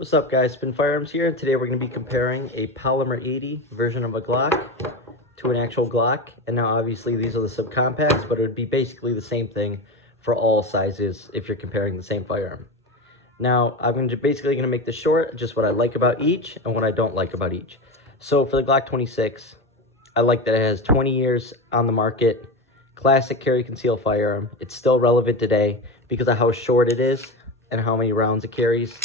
What's up, guys? Spin Firearms here, and today we're going to be comparing a Polymer 80 version of a Glock to an actual Glock. And now obviously these are the subcompacts, but it would be basically the same thing for all sizes if you're comparing the same firearm. Now I'm basically going to make this short, just what I like about each and what I don't like about each. So for the Glock 26, I like that it has 20 years on the market, classic carry conceal firearm. It's still relevant today because of how short it is and how many rounds it carries.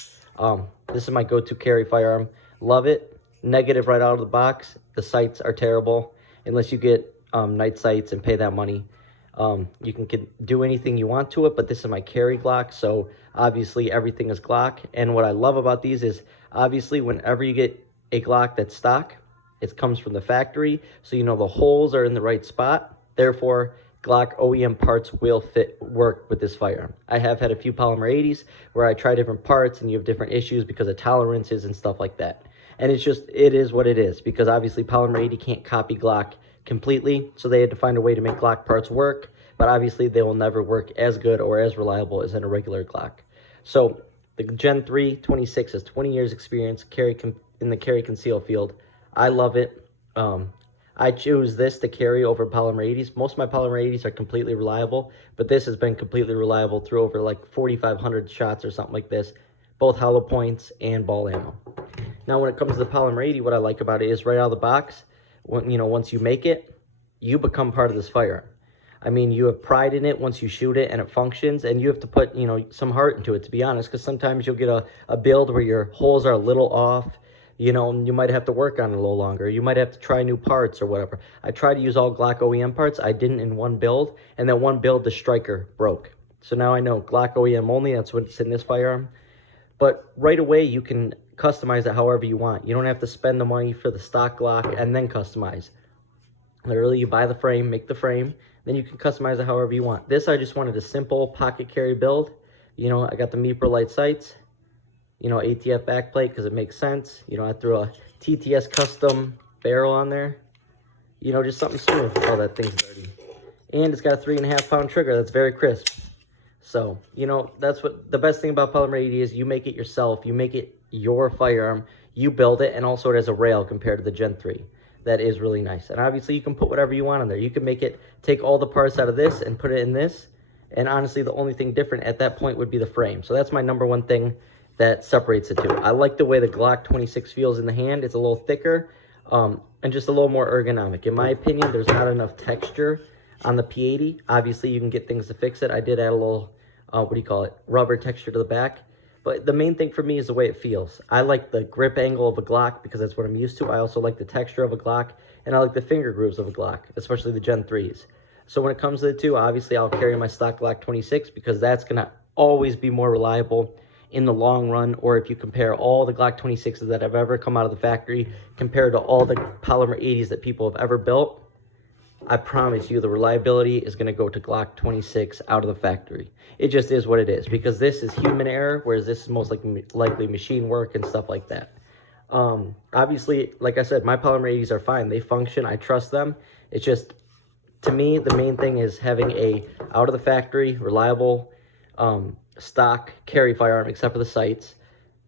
This is my go-to carry firearm. Love it. Negative right out of the box. The sights are terrible. Unless you get night sights and pay that money. You can do anything you want to it, but this is my carry Glock, so obviously everything is Glock. And what I love about these is, obviously, whenever you get a Glock that's stock, it comes from the factory, so you know the holes are in the right spot. Therefore, Glock OEM parts will work with this firearm. I have had a few Polymer80's where I try different parts and you have different issues because of tolerances and stuff like that. And it is what it is, because obviously Polymer80 can't copy Glock completely, so they had to find a way to make Glock parts work, but obviously they will never work as good or as reliable as in a regular Glock. So the Gen 3 26 has 20 years experience in the carry conceal field. I love it. I choose this to carry over Polymer80's. Most of my Polymer80's are completely reliable, but this has been completely reliable through over like 4,500 shots or something like this, both hollow points and ball ammo. Now, when it comes to the Polymer80, what I like about it is right out of the box, once you make it, you become part of this firearm. I mean, you have pride in it once you shoot it and it functions, and you have to put, some heart into it, to be honest, because sometimes you'll get a build where your holes are a little off. You might have to work on it a little longer. You might have to try new parts or whatever. I tried to use all Glock OEM parts. I didn't in one build, and that one build, the striker broke. So now I know Glock OEM only, that's what's in this firearm. But right away, you can customize it however you want. You don't have to spend the money for the stock Glock and then customize. Literally, you buy the frame, make the frame, then you can customize it however you want. This, I just wanted a simple pocket carry build. I got the Meeper light sights. ATF backplate because it makes sense. I threw a TTS custom barrel on there. Just something smooth. Oh, that thing's dirty. And it's got a 3.5 pound trigger that's very crisp. So, that's what the best thing about Polymer80 is. You make it yourself. You make it your firearm. You build it, and also it has a rail compared to the Gen 3. That is really nice. And obviously, you can put whatever you want on there. You can take all the parts out of this and put it in this. And honestly, the only thing different at that point would be the frame. So that's my number one thing that separates the two. I like the way the Glock 26 feels in the hand. It's a little thicker and just a little more ergonomic. In my opinion, there's not enough texture on the P80. Obviously, you can get things to fix it. I did add a little, rubber texture to the back. But the main thing for me is the way it feels. I like the grip angle of a Glock because that's what I'm used to. I also like the texture of a Glock, and I like the finger grooves of a Glock, especially the Gen 3s. So when it comes to the two, obviously I'll carry my stock Glock 26 because that's going to always be more reliable in the long run. Or if you compare all the Glock 26s that have ever come out of the factory compared to all the Polymer80's that people have ever built, I promise you the reliability is going to go to Glock 26 out of the factory. It just is what it is, because this is human error, whereas this is most likely machine work and stuff like that. Obviously, like I said, my Polymer80's are fine. They function. I trust them. It's just, to me, the main thing is having a out of the factory, reliable, stock carry firearm, except for the sights,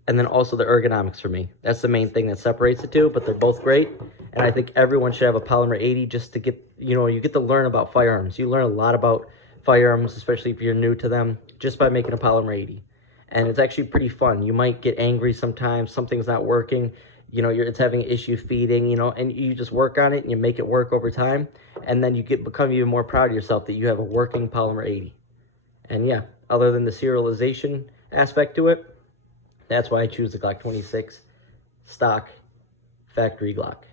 and then also the ergonomics for me. That's the main thing that separates the two, but they're both great. And I think everyone should have a Polymer80 just to get, you get to learn about firearms. You learn a lot about firearms, especially if you're new to them, just by making a Polymer80. And it's actually pretty fun. You might get angry sometimes, something's not working, it's having an issue feeding, and you just work on it and you make it work over time. And then you become even more proud of yourself that you have a working Polymer80. And yeah, other than the serialization aspect to it, that's why I choose the Glock 26 stock factory Glock.